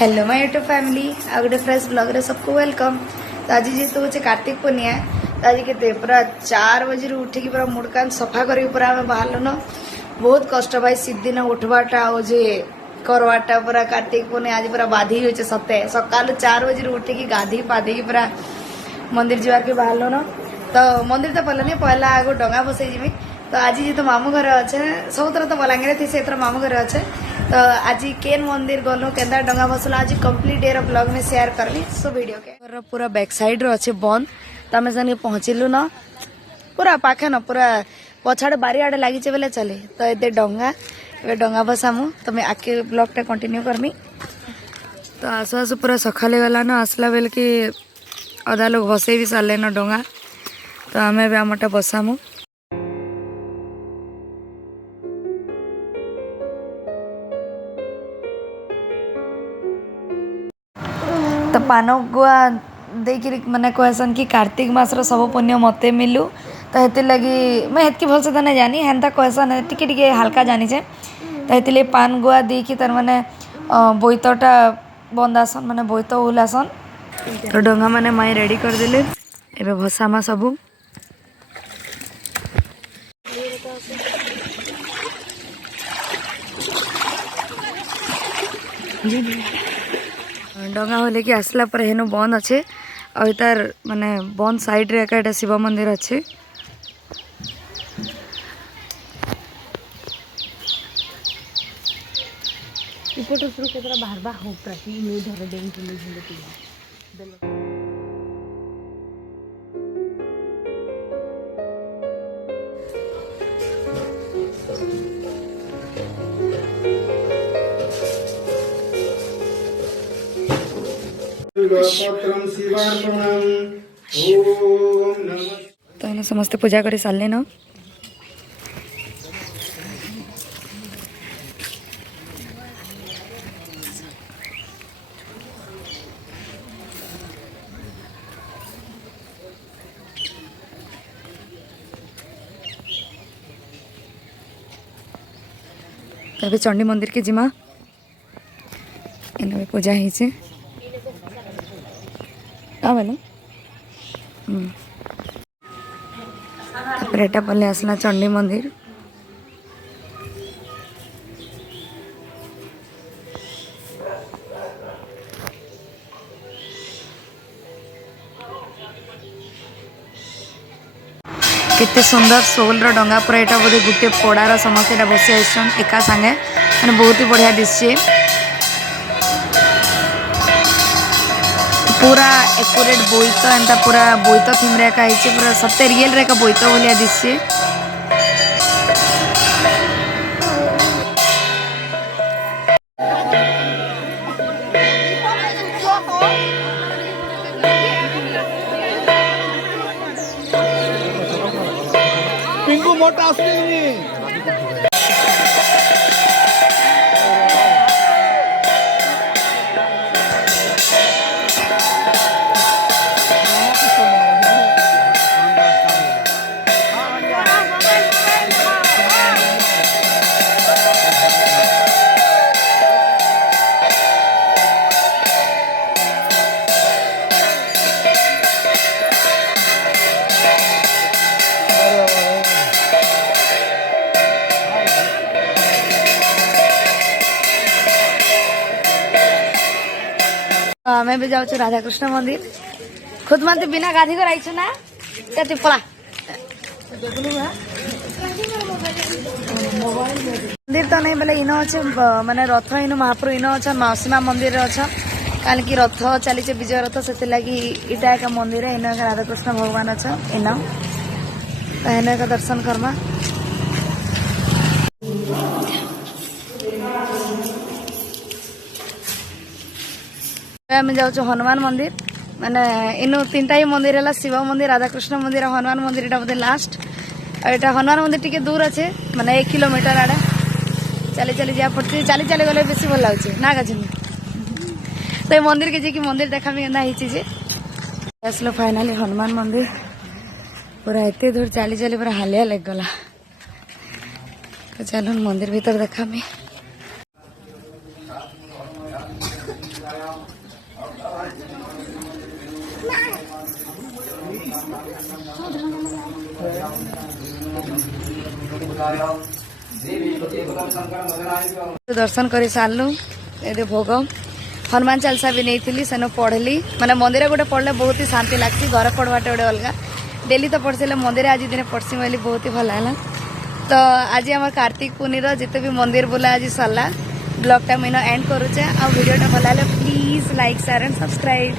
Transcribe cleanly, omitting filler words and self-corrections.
Hello my YouTube family आ गोटे fresh blog रे सबको वेलकम। तो आज जेहेतु हूँ कार्तिक पूर्णिया तो आज के पूरा 4 बजे उठिकी पूरा मुड़ कान सफा कर पूरा आम बाहर न बहुत कष्ट भाई सीदिन उठवाटा और जे करवाटा पूरा कार्तिक पूर्णिया आज पूरा बाधी हो सते सका 4 बजे उठिकी गाधी पाधी पूरा मंदिर जावार के बाहर न। तो मंदिर तो पहले नहीं पहला आगो डंगा बसई जीवी। तो आज जी तो मामू घर अच्छे सब तरह तो बलांगीर थी से मामू घर अच्छे। तो आज केन मंदिर गलु केन्दा डंगा बसला आज कंप्लीट डे ब्लॉग में शेयर करली सो वीडियो के पूरा बैक साइड रो अच्छे बंद। तो आम से पहुँचलु न पूरा पाखे न पूरा पछाड़ बारियाड़े लगी बोले चले तो ये डंगा ए डंगा बसामु तो मैं आके ब्लॉग टा कंटिन्यू करमी। तो आसु आसु पूरा सकाले गला न आसला बेल कि अधा लोग भसई भी सारे न डंगा। तो आम आमटा बसामु। तो पान गुआ देकर मैंने कहसन कि कार्तिक मास सब पुण्य मते मिलू। तो हेतिर लगी मैं हेतकी भलसे तो नहीं जानी हेन्ता कहसन टिके टिके हल्का जानी छे। तो हेतिर पान गुआ देकी तार माने बोईतटा बंदासन माने बोईत उलासन। तो डंगा माने माई रेडी कर देले एबे भसामा सबू। डंगा हो लेके आसला पर हेनु बंद अच्छे और तार माने बंद साइड रे एक शिव मंदिर अच्छे। बाहर हो तो समस्त पूजा कर सारे न। तबे चंडी मंदिर के जिमा इन पूजा ही रेटा पल्ले आसला चंडी मंदिर। केते सुंदर सोल रो डंगा पूरा एटा बोधे गुटे पड़ार समस्त एटा बसी आइसन एका संगे माने बहुत ही बढ़िया दिसछे। पूरा एक्यूरेट बोईत एंता पूरा बोईत थीम रे का आइछे पूरा सत्य रियल रे का बोईत बोलिया दिसछे। पिंकू मोटा असली मैं भी जाऊँ राधा कृष्ण मंदिर खुद मत बिना गाधी कर आई ना क्या पला मंदिर तो नहीं बोले इन अच्छे माने रथ इन महाप्रभु इन अच्छा मौसीमा मंदिर अच्छा कल की रथ चली विजय रथ से लगी इटा एक मंदिर इन राधा कृष्ण भगवान अच्छा इन तो इन एक दर्शन करमा। आम जाऊँ हनुमान मंदिर माने इन 3टा ही मंदिर है शिव मंदिर राधा कृष्ण मंदिर हनुमान मंदिर एटा बोधे लास्ट और एटा हनुमान मंदिर टिके दूर अच्छे माने 1 किलोमीटर आड़े चली चली जा पड़ती चली चली गले बेसी भल लगे ना गजनी। तो ये मंदिर के जी मंदिर देखा भी एंदा ही आसलो फाइनाली हनुमान मंदिर पूरा एते दूर चली चली पूरा हालिया लग गला। तो चलो मंदिर भीतर देखा मैं दर्शन कर सारू ये भोग हनुमान चालीसा भी नहीं सेन पढ़ली माने मंदिर गोटे पढ़ले बहुत ही शांति लगती घर पढ़वाटे गोटे अलग डेली तो पढ़सी मंदिर आज दिन पढ़सी बोली बहुत ही भल है। तो आज आम कार्तिक पूर्णिर जिते भी मंदिर बुला आज सरला ब्लॉग टा मुझे एंड करुचे आ वीडियो टा भल please like share and subscribe.